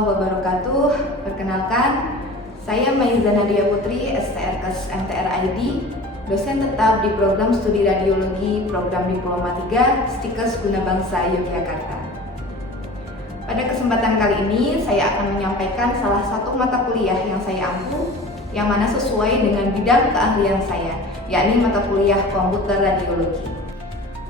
warahmatullahi wabarakatuh. Perkenalkan, saya Maiza Nadia Putri, STRKes MTR ID, dosen tetap di program studi radiologi program Diploma 3 Stikes Guna Bangsa Yogyakarta. Pada kesempatan kali ini, saya akan menyampaikan salah satu mata kuliah yang saya ampu, yang mana sesuai dengan bidang keahlian saya, yakni mata kuliah komputer radiologi.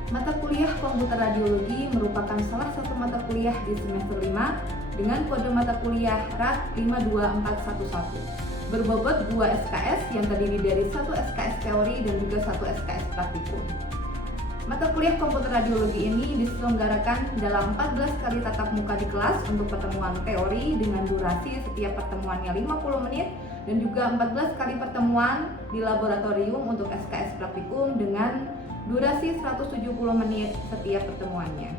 Mata kuliah komputer radiologi merupakan salah satu mata kuliah di semester 5 dengan kode mata kuliah RAK 52411 berbobot 2 SKS yang terdiri dari 1 SKS teori dan juga 1 SKS praktikum. Mata kuliah komputer radiologi ini diselenggarakan dalam 14 kali tatap muka di kelas untuk pertemuan teori dengan durasi setiap pertemuannya 50 menit dan juga 14 kali pertemuan di laboratorium untuk SKS praktikum dengan durasi 170 menit setiap pertemuannya.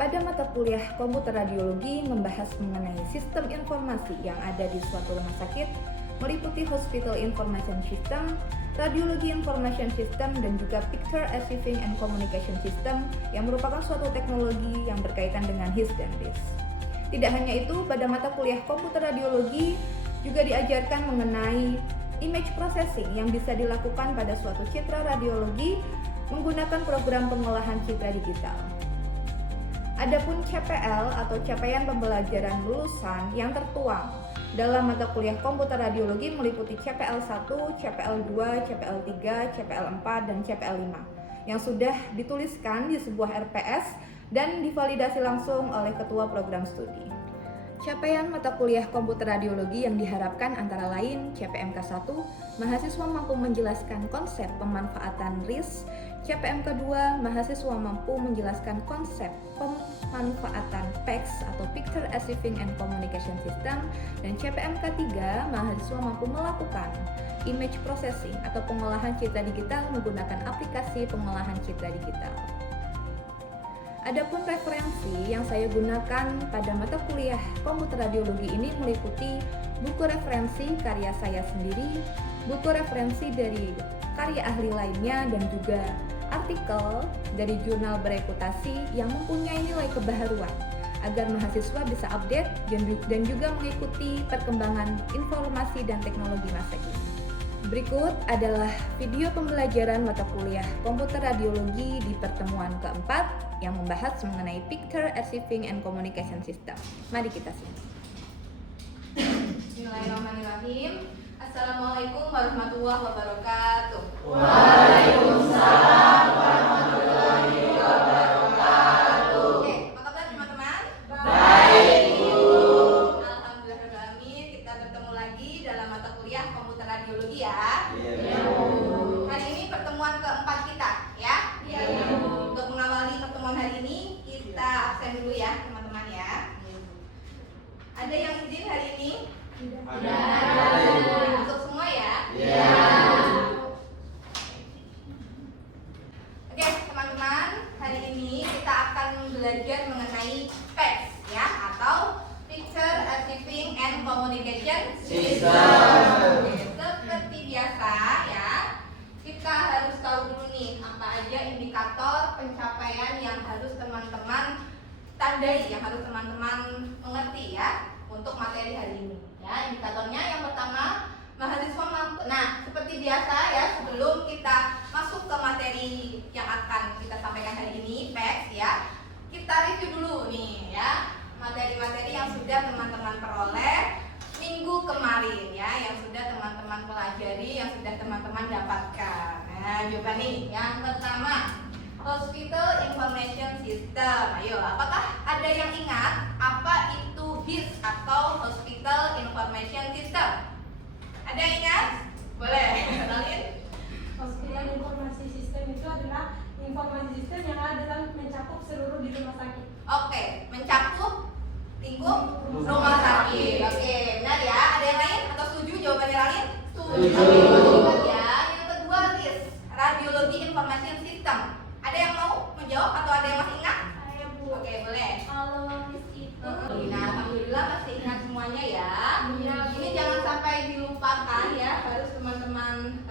Pada mata kuliah komputer radiologi membahas mengenai sistem informasi yang ada di suatu rumah sakit, meliputi Hospital Information System, Radiology Information System, dan juga Picture Archiving and Communication System yang merupakan suatu teknologi yang berkaitan dengan HIS dan RIS. Tidak hanya itu, pada mata kuliah komputer radiologi juga diajarkan mengenai image processing yang bisa dilakukan pada suatu citra radiologi menggunakan program pengolahan citra digital. Adapun CPL atau capaian pembelajaran lulusan yang tertuang dalam mata kuliah komputer radiologi meliputi CPL 1, CPL 2, CPL 3, CPL 4, dan CPL 5 yang sudah dituliskan di sebuah RPS dan divalidasi langsung oleh ketua program studi. Capaian mata kuliah komputer radiologi yang diharapkan antara lain CPMK 1, mahasiswa mampu menjelaskan konsep pemanfaatan RIS, CPMK 2, mahasiswa mampu menjelaskan konsep pemanfaatan PACS atau Picture Archiving and Communication System, dan CPMK 3, mahasiswa mampu melakukan image processing atau pengolahan citra digital menggunakan aplikasi pengolahan citra digital. Adapun referensi yang saya gunakan pada mata kuliah komputer radiologi ini meliputi buku referensi karya saya sendiri, buku referensi dari karya ahli lainnya, dan juga artikel dari jurnal bereputasi yang mempunyai nilai kebaharuan agar mahasiswa bisa update dan juga mengikuti perkembangan informasi dan teknologi masa kini. Berikut adalah video pembelajaran mata kuliah komputer radiologi di pertemuan keempat yang membahas mengenai Picture Archiving and Communication System. Mari kita simak. Bismillahirrahmanirrahim. Assalamualaikum warahmatullahi wabarakatuh. Waalaikumsalam warahmatullahi wabarakatuh. Oke, apa kabar teman-teman? Baik, Bu. Alhamdulillahirrahmanirrahim, kita bertemu lagi dalam mata kuliah komputer radiologi ya. Iya. Hari ini pertemuan keempat kita ya. Iya. Untuk mengawali pertemuan hari ini, kita absen dulu ya teman-teman ya. Ada yang izin hari ini? Ada. Untuk semua ya? Iya. Oke teman-teman, hari ini kita akan belajar mengenai PACS ya, atau Picture Archiving and Communication System. Oke, seperti biasa ya, kita harus tahu dulu nih apa aja indikator pencapaian yang harus teman-teman tandai, yang harus teman-teman mengerti ya untuk materi hari ini. Ya, indikatornya yang pertama, mahasiswa mampu. Nah, seperti biasa ya, sebelum kita masuk ke materi yang akan kita sampaikan hari ini, PACS ya, kita review dulu nih ya, materi-materi yang sudah teman-teman peroleh minggu kemarin ya, yang sudah teman-teman pelajari, yang sudah teman-teman dapatkan. Nah, coba nih, yang pertama, Hospital Information System. Ayo, apakah ada yang ingat apa itu HIS atau Hospital Information System? Ada yang ingat? Boleh, kenalin. Hospital Informasi Sistem itu adalah informasi sistem yang ada dan mencakup seluruh di rumah sakit. Oke, mencakup lingkup rumah sakit. Oke, benar ya. Ada yang lain atau setuju jawabannya lain? Setuju. Ya. Yang kedua, RIS, Radiology Information System. Ada yang mau menjawab atau ada yang masih ingat? Saya Bu. Oke, boleh. Kalau itu Nah, alhamdulillah masih ingat semuanya ya. Iya. Ini jangan sampai dilupakan ya, harus teman-teman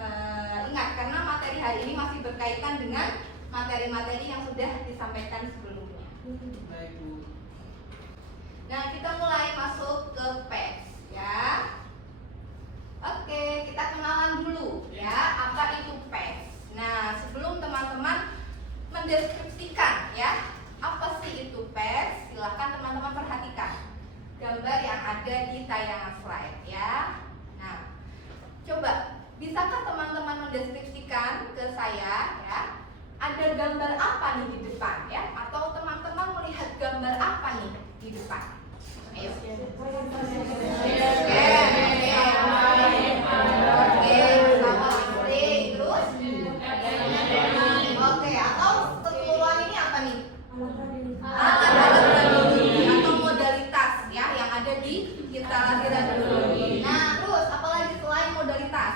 ingat karena materi hari ini masih berkaitan dengan materi-materi yang sudah disampaikan sebelumnya. Baik, Bu. Nah, kita mulai masuk ke PEX ya. Oke, kita kenalan dulu ya, apa itu PEX. Nah, sebelum teman-teman mendeskripsikan ya, apa sih itu PEX, silahkan teman-teman perhatikan gambar yang ada di tayangan slide ya. Nah, coba bisakah teman-teman mendeskripsikan ke saya ya, ada gambar apa nih di depan ya, atau teman-teman melihat gambar apa nih di depan? Ayo. Oke, atau keseluruhan ini apa nih? Alat-alat radiologi atau modalitas ya yang ada di instalasi radiologi. Nah, terus apalagi selain modalitas?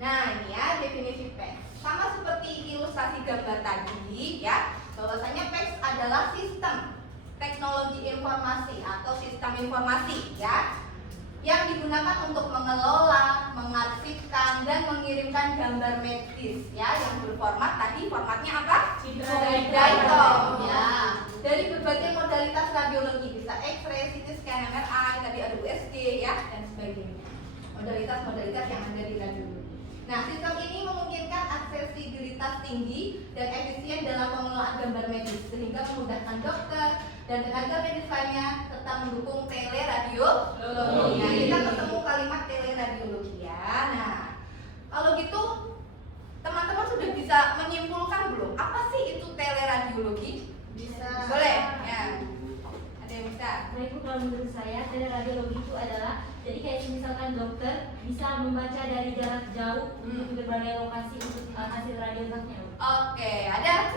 Nah, ini ya definisi PEX. Sama seperti ilustrasi gambar tadi ya, bahwasanya PEX adalah sistem teknologi informasi atau sistem informasi ya, yang digunakan untuk mengelola, mengarsipkan dan mengirimkan gambar medis ya, yang berformat tadi formatnya apa? Daitom ya, dari berbagai modalitas radiologi, bisa X-ray, CT scan, MRI, tadi ada USG ya dan sebagainya. Modalitas-modalitas yang ada di radiologi. Nah, sistem ini memungkinkan aksesibilitas tinggi dan efisien dalam pengelolaan gambar medis sehingga memudahkan dokter dan tenaga medis lainnya serta mendukung teleradiologi. Nah, kita ketemu kalimat teleradiologi ya. Nah, kalau gitu teman-teman sudah bisa menyimpulkan belum apa sih itu teleradiologi? Bisa. Boleh? Ya. Ada yang bisa? Nah, Ibu, kalau menurut saya teleradiologi itu adalah jadi kayak misalkan dokter bisa membaca dari jarak jauh untuk berbagai lokasi untuk hasil radiografnya. Oke, ada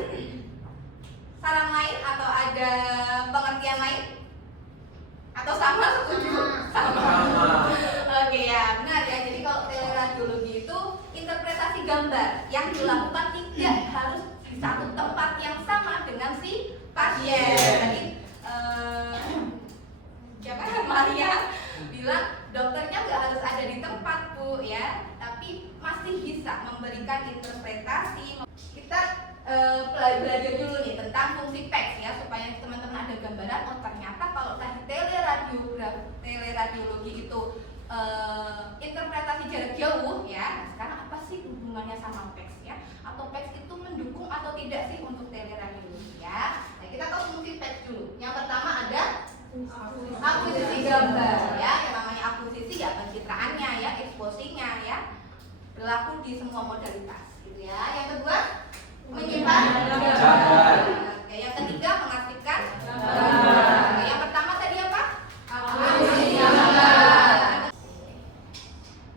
saran lain atau ada pengertian lain? Atau sama setuju? Sama. Oke ya, benar ya. Jadi kalau teleradiologi itu interpretasi gambar yang dilakukan tidak harus di satu tempat yang sama dengan si pasien. Tadi siapa? Maria bilang dokternya nggak harus ada di tempat Bu ya, tapi masih bisa memberikan interpretasi. Kita belajar dulu nih tentang fungsi PEX ya, supaya teman-teman ada gambaran. Oh, ternyata kalau tadi teleradiologi itu interpretasi jarak jauh ya. Nah, sekarang apa sih hubungannya sama PEX ya? Atau PEX itu mendukung atau tidak sih untuk teleradiologi ya? Nah, kita tahu fungsi PEX dulu. Yang pertama ada akuisisi gambar ya, yang namanya akuisisi ya pencitraannya ya, exposingnya ya, berlaku di semua modalitas gitu ya. Yang kedua menyimpan gambar. Oke, yang ketiga mengarsipkan gambar. Yang pertama tadi apa? Akuisisi gambar.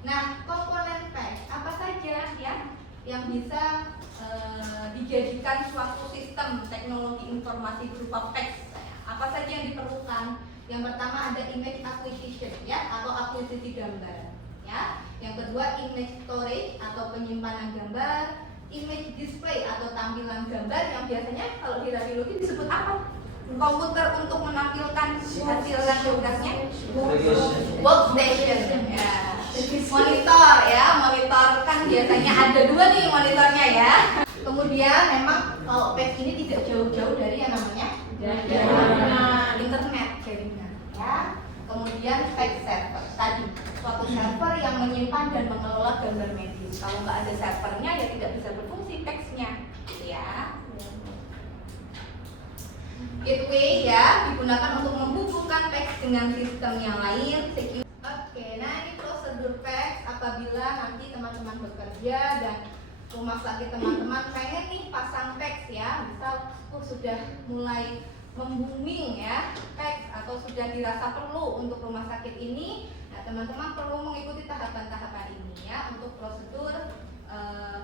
Nah, komponen PEX apa saja ya yang bisa dijadikan suatu sistem teknologi informasi berupa PEX? Apa saja yang diperlukan? Yang pertama ada image acquisition ya, atau akuisisi gambar ya. Yang kedua image storage atau penyimpanan gambar, image display atau tampilan gambar yang biasanya kalau di radiologi disebut apa? Komputer untuk menampilkan hasil radiografnya, workstation ya. Monitor ya, monitor kan biasanya ada dua nih monitornya ya. Kemudian memang kalau PEX ini tidak jauh-jauh dari yang namanya jaringan internet, jaringan ya. Kemudian PEX server tadi, suatu server yang menyimpan dan mengelola gambar medis. Kalau nggak ada servernya ya tidak bisa berfungsi PEX-nya gitu ya. Gateway ya digunakan untuk menghubungkan PEX dengan sistem yang lain. Oke, nah ini prosedur PEX apabila nanti teman-teman bekerja dan rumah sakit teman-teman pengen nih pasang PEX ya, misal sudah mulai membuming ya PEX atau sudah dirasa perlu untuk rumah sakit ini. Nah, teman-teman perlu mengikuti tahapan-tahapan ini ya untuk prosedur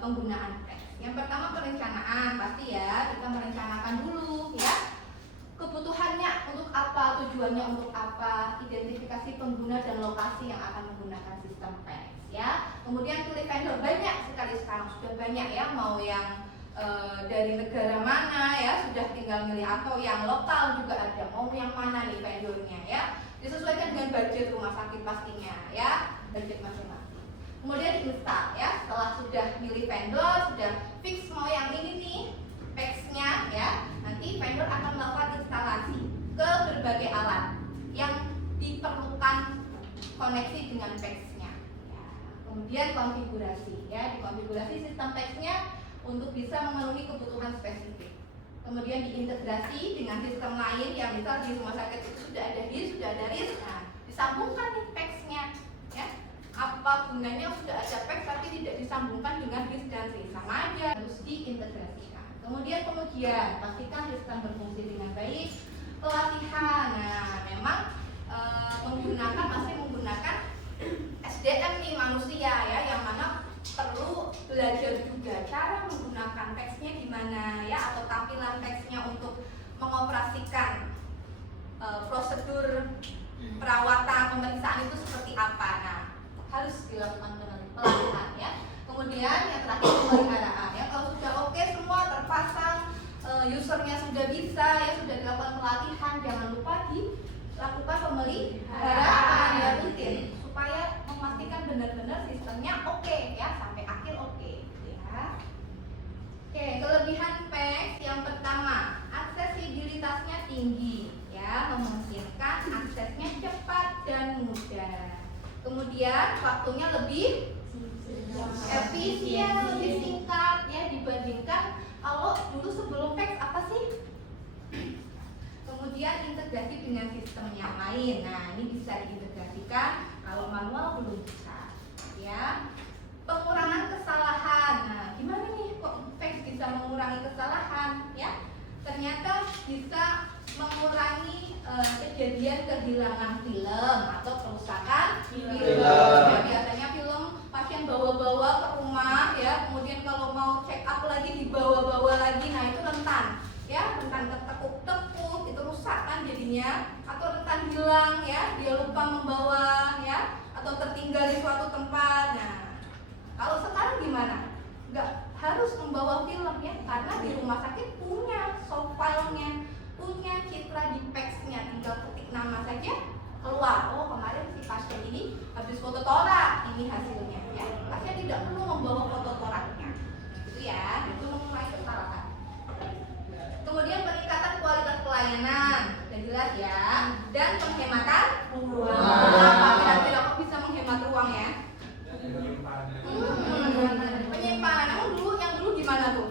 penggunaan PEX. Yang pertama perencanaan, pasti ya kita merencanakan dulu ya kebutuhannya untuk apa, tujuannya untuk apa, identifikasi pengguna dan lokasi yang akan menggunakan sistem PEX ya. Kemudian pilih vendor, banyak sekali sekarang, sudah banyak ya, mau yang dari negara mana ya, sudah tinggal milih, atau yang lokal juga ada, mau yang mana nih vendornya ya, disesuaikan dengan budget rumah sakit pastinya ya, budget masing-masing. Kemudian install ya, setelah sudah milih vendor, sudah fix mau yang ini nih PEX-nya ya, nanti vendor akan melakukan instalasi ke berbagai alat diperlukan koneksi dengan PEX-nya. Ya. Kemudian konfigurasi, ya, dikonfigurasi sistem PEX-nya untuk bisa memenuhi kebutuhan spesifik. Kemudian diintegrasi dengan sistem lain yang misal di rumah sakit itu sudah ada HIS, sudah ada RIS, nah disambungkan nih PEX-nya, ya. Apa gunanya sudah ada PEX tapi tidak disambungkan dengan HIS dan RIS, sama aja, harus diintegrasikan. Kemudian pengujian, pastikan sistem berfungsi dengan baik. Pelatihan, nah memang masih menggunakan SDM nih manusia ya, yang mana perlu belajar juga cara menggunakan teksnya gimana ya, atau tampilan teksnya untuk mengoperasikan prosedur perawatan pemeriksaan itu seperti apa. Nah, harus dilakukan pelatihan ya. Kemudian yang terakhir pemeliharaan ya. Kalau sudah oke semua terpasang, usernya sudah bisa ya, sudah dilakukan pelatihan, jangan lupa dilakukan pemeliharaan ya, rutin supaya memastikan benar-benar sistemnya oke ya, sampai akhir oke ya. Oke, kelebihan PEX yang pertama, aksesibilitasnya tinggi ya, memungkinkan aksesnya cepat dan mudah. Kemudian waktunya lebih efisien, lebih singkat ya, dibandingkan kalau dulu sebelum PEX apa sih? Kemudian integrasi dengan sistem yang lain. Nah, ini bisa diintegrasikan, kalau manual belum bisa ya. Pengurangan kesalahan. Nah, gimana nih kok PEX bisa mengurangi kesalahan ya? Ternyata bisa mengurangi kejadian kehilangan film atau kerusakan film. Ya, biasanya film pasien bawa-bawa ke rumah ya, kemudian kalau mau check up lagi dibawa-bawa lagi, nah itu rentan ya, rentan tertekuk-tekuk, itu rusak kan jadinya, atau rentan hilang ya, dia lupa membawa ya, atau tertinggal di suatu tempat. Nah, kalau sekarang gimana? Nggak harus membawa film ya, karena di rumah sakit punya soft file-nya, punya citra di PEX-nya, tinggal ketik nama saja keluar. Oh, kemarin si pasien ini habis foto torak, ini hasilnya ya. Pasien tidak perlu membawa foto toraknya, itu ya, itu mengurangi kesalahan. Kemudian peningkatan kualitas pelayanan, sudah jelas ya, dan penghematan ruang. Kenapa kira-kira kok bisa menghemat ruang ya? Penyimpanan. Emang yang dulu gimana tuh?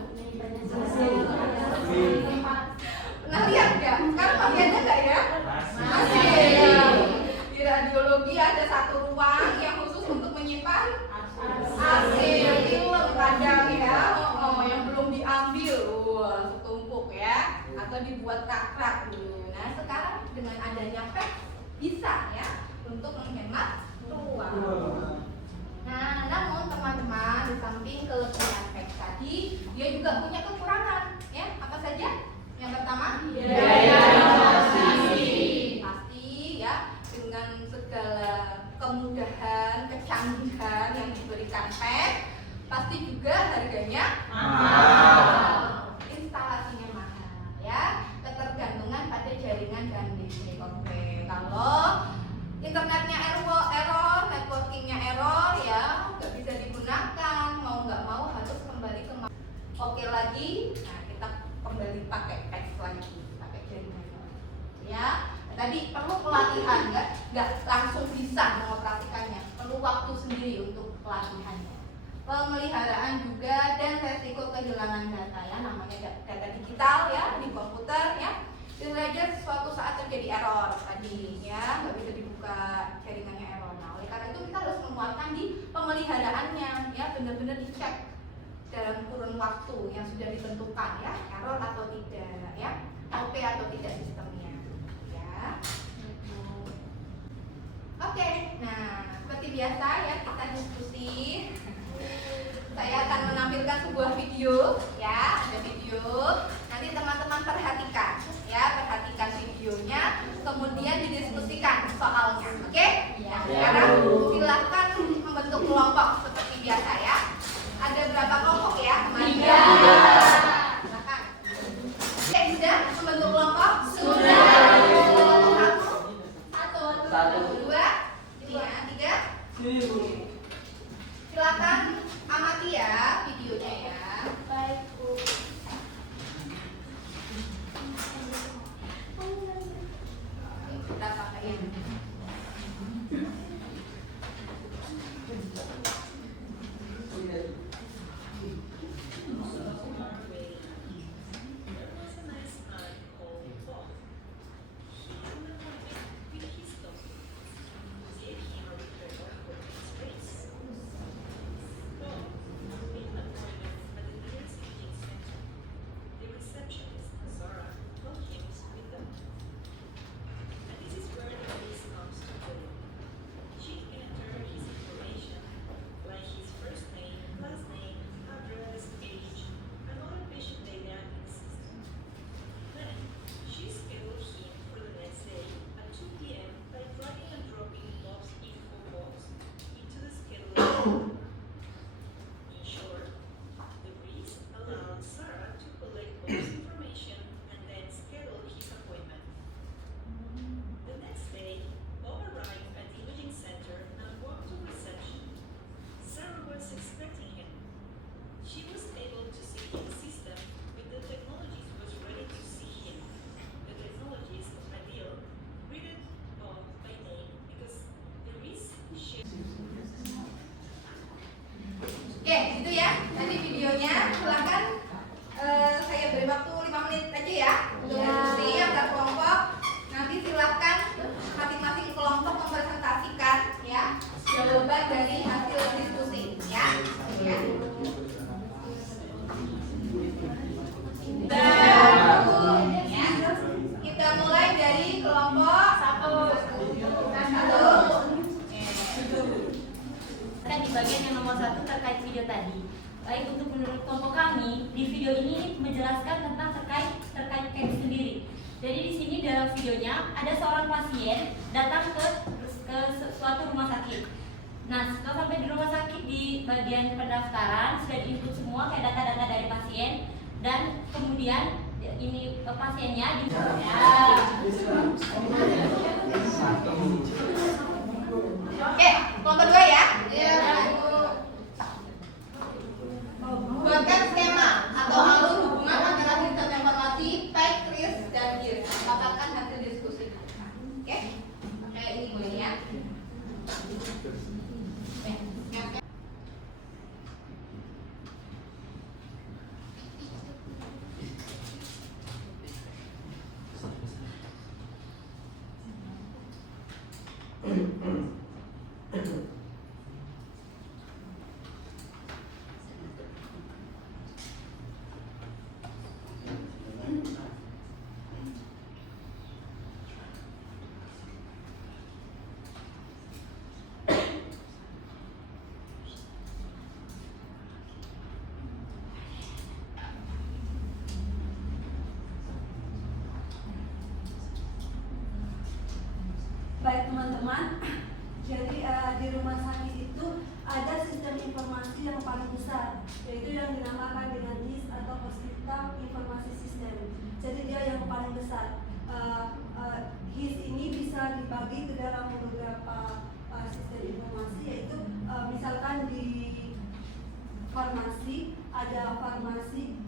Pernah lihat nggak? Sekarang masih ada nggak ya? Masih. Di radiologi ada satu ruang yang khusus untuk menyimpan hasil film kadang ya, yang belum diambil, setumpuk ya, atau dibuat rak-rak dulu. Nah, sekarang dengan adanya PEX bisa ya untuk menghemat ruang. Nah, namun teman-teman, di samping kelebihan PEX tadi, dia juga punya kekurangan ya. Apa saja? Yang pertama, biaya operasi. Pasti ya, dengan segala kemudahan, kecanggihan yang diberikan PEX, pasti juga harganya mahal. Instalasinya mahal ya, ketergantungan pada jaringan dan listrik. Oke, kalau internetnya error, networkingnya error ya, nggak bisa digunakan, mau nggak mau harus kembali ke oke lagi. Nah, kita kembali pakai PEX lagi, pakai jaringan ya. Tadi perlu pelatihan, nggak langsung bisa mengoperasikannya, perlu waktu sendiri untuk pelatihannya. Pemeliharaan juga dan resiko kehilangan data ya, namanya data digital ya, di komputer ya. Sengaja suatu saat terjadi error tadi ya, nggak bisa dibuka, jaringannya error. Nah, oleh karena itu kita harus menguatkan di pemeliharaannya ya, benar-benar dicek dalam kurun waktu yang sudah ditentukan ya, error atau tidak ya, OP atau tidak sistemnya ya. Oke, nah seperti biasa ya, kita diskusi. Saya akan menampilkan sebuah video ya, ada video. Nanti teman-teman perhatikan ya, perhatikan videonya, kemudian didiskusikan soalnya. Oke? Nah, sekarang silakan membentuk kelompok seperti biasa ya. Ada berapa kelompok ya? 3. Silakan. Oke, sudah membentuk kelompok? Sudah. Satu, dua, tiga. Silakan amati ya videonya ya. Baik, Bu. ya tadi videonya. Silakan saya beri waktu 5 menit aja ya untuk diskusi antar kelompok. Nanti silakan masing-masing kelompok mempresentasikan ya jawaban dari hasil diskusi ya. Ya. Ya. Kita mulai dari kelompok 1. Kan di bagian yang nomor 1 terkait video tadi. Baik, untuk menurut kelompok kami di video ini menjelaskan tentang terkait case sendiri. Jadi di sini dalam videonya ada seorang pasien datang ke suatu rumah sakit. Nah, setelah sampai di rumah sakit di bagian pendaftaran sudah diinput semua kayak data-data dari pasien dan kemudian ini pasiennya di Oke, kelompok 2 ya. Buatkan skema atau alur hubungan antara sistem informasi, fact, risk, dan gear. Dapatkan hasil diskusi. Oke, oke ini boleh ya. Baik teman-teman, jadi di rumah sakit itu ada sistem informasi yang paling besar, yaitu yang dinamakan dengan HIS atau Hospital Informasi System. Jadi dia yang paling besar. HIS ini bisa dibagi ke dalam beberapa sistem informasi, yaitu misalkan di farmasi ada farmasi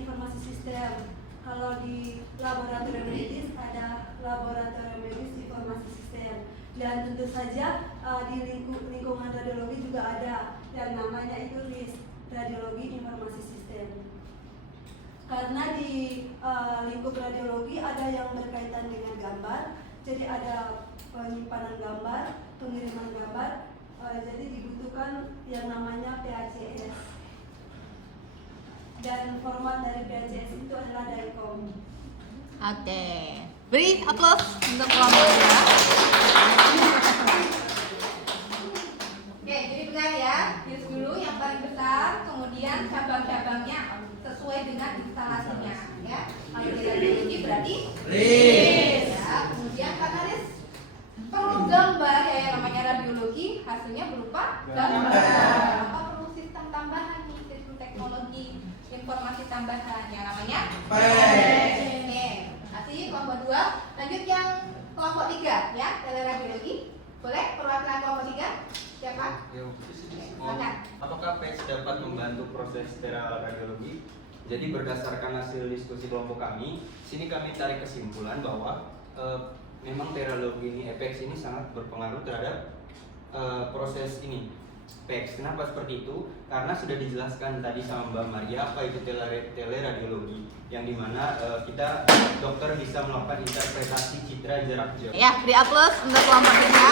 informasi sistem. Kalau di laboratorium medis ada laboratorium medis informasi sistem, dan tentu saja di lingkungan radiologi juga ada yang namanya itu RIS, radiologi informasi sistem. Karena di lingkup radiologi ada yang berkaitan dengan gambar, jadi ada penyimpanan gambar, pengiriman gambar, jadi dibutuhkan yang namanya PACS. Dan format dari PACS itu adalah DICOM. Oke, beri aplaus untuk kelompok 2. Oke, jadi benar ya, HIS dulu yang paling besar, kemudian cabang-cabangnya sesuai dengan instalasinya ya. Kalau di radiologi berarti RIS ya. Kemudian karena RIS perlu gambar ya, yang namanya radiologi hasilnya berupa gambar. Maka perlu sistem tambahan nih, sistem teknologi informasi tambahan yang namanya PACS. Oke, kasih kelompok 2. Lanjut yang kelompok 3 ya, teleradiologi. Boleh perwakilan kelompok 3? Siapa? Apakah PACS dapat membantu proses teleradiologi? Jadi berdasarkan hasil diskusi kelompok kami, sini kami tarik kesimpulan bahwa memang teleradiologi ini, PACS ini sangat berpengaruh terhadap proses ini. PACS. Kenapa seperti itu? Karena sudah dijelaskan tadi sama Mbak Maria apa itu teleradiologi, yang dimana kita dokter bisa melakukan interpretasi citra jarak jauh. Ya, beri aplaus untuk kelompok 3.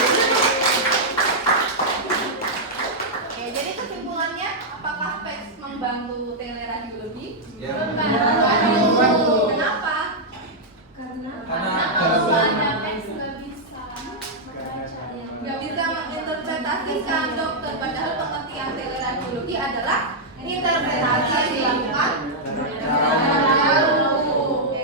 Oke, jadi kesimpulannya apakah PACS membantu teleradiologi? Ya. Membantu. Kenapa? Karena kalau ada PACS nggak bisa menginterpretasikan dokter, padahal pengertian teleradiologi adalah interpretasi dilakukan jauh.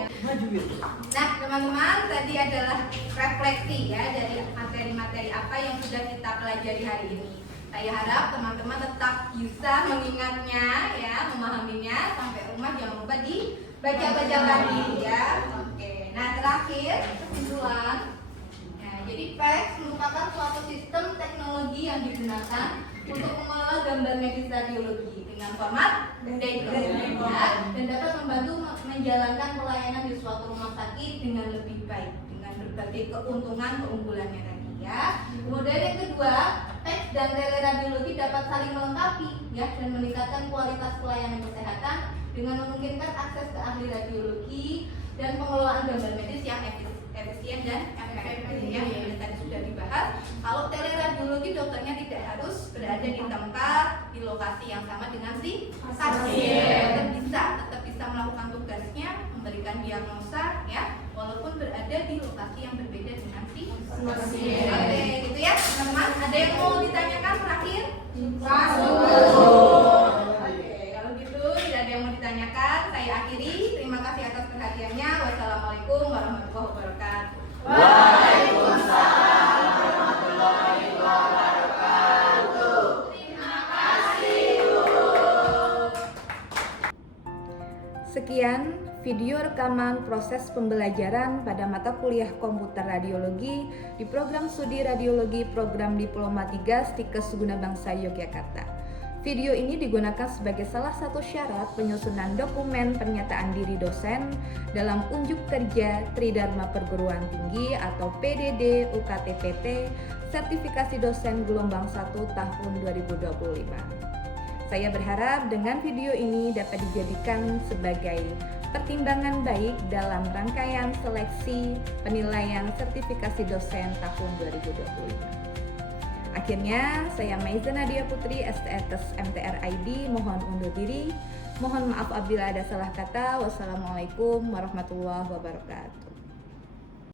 Nah teman-teman, tadi adalah refleksi ya dari materi-materi apa yang sudah kita pelajari hari ini. Saya harap teman-teman tetap bisa mengingatnya ya, memahaminya sampai rumah, jangan lupa dibaca-baca lagi ya. Oke, nah terakhir kesimpulan. Jadi PACS merupakan suatu sistem teknologi yang digunakan untuk mengelola gambar medis radiologi dengan format DICOM dan dapat membantu menjalankan pelayanan di suatu rumah sakit dengan lebih baik dengan berbagai keuntungan keunggulannya tadi ya. Kemudian yang kedua, PACS dan teleradiologi dapat saling melengkapi ya dan meningkatkan kualitas pelayanan kesehatan dengan memungkinkan akses ke ahli radiologi dan pengelolaan gambar medis yang efisien dan efektif ya. Yang tadi sudah dibahas. Kalau teleradiologi dokternya tidak harus berada di tempat di lokasi yang sama dengan si pasien. Tetap bisa melakukan tugasnya, memberikan diagnosa ya, walaupun berada di lokasi yang berbeda dengan si pasien. Oke, gitu ya teman-teman. Ada yang mau ditanyakan terakhir? Oke, kalau gitu tidak ada yang mau ditanyakan, saya akhiri. Terima kasih atas perhatiannya. Wassalamualaikum warahmatullahi wabarakatuh. Waalaikumsalam warahmatullahi wabarakatuh. Terima kasih, Bu. Sekian video rekaman proses pembelajaran pada mata kuliah komputer radiologi di program studi radiologi program Diploma 3 Stikes Guna Bangsa Yogyakarta. Video ini digunakan sebagai salah satu syarat penyusunan dokumen pernyataan diri dosen dalam unjuk kerja Tridharma Perguruan Tinggi atau PDD UKT-PT Sertifikasi Dosen Gelombang 1 tahun 2025. Saya berharap dengan video ini dapat dijadikan sebagai pertimbangan baik dalam rangkaian seleksi penilaian sertifikasi dosen tahun 2025. Akhirnya, saya Maiza Nadia Putri, STRKes MTR ID, mohon undur diri. Mohon maaf apabila ada salah kata. Wassalamualaikum warahmatullahi wabarakatuh.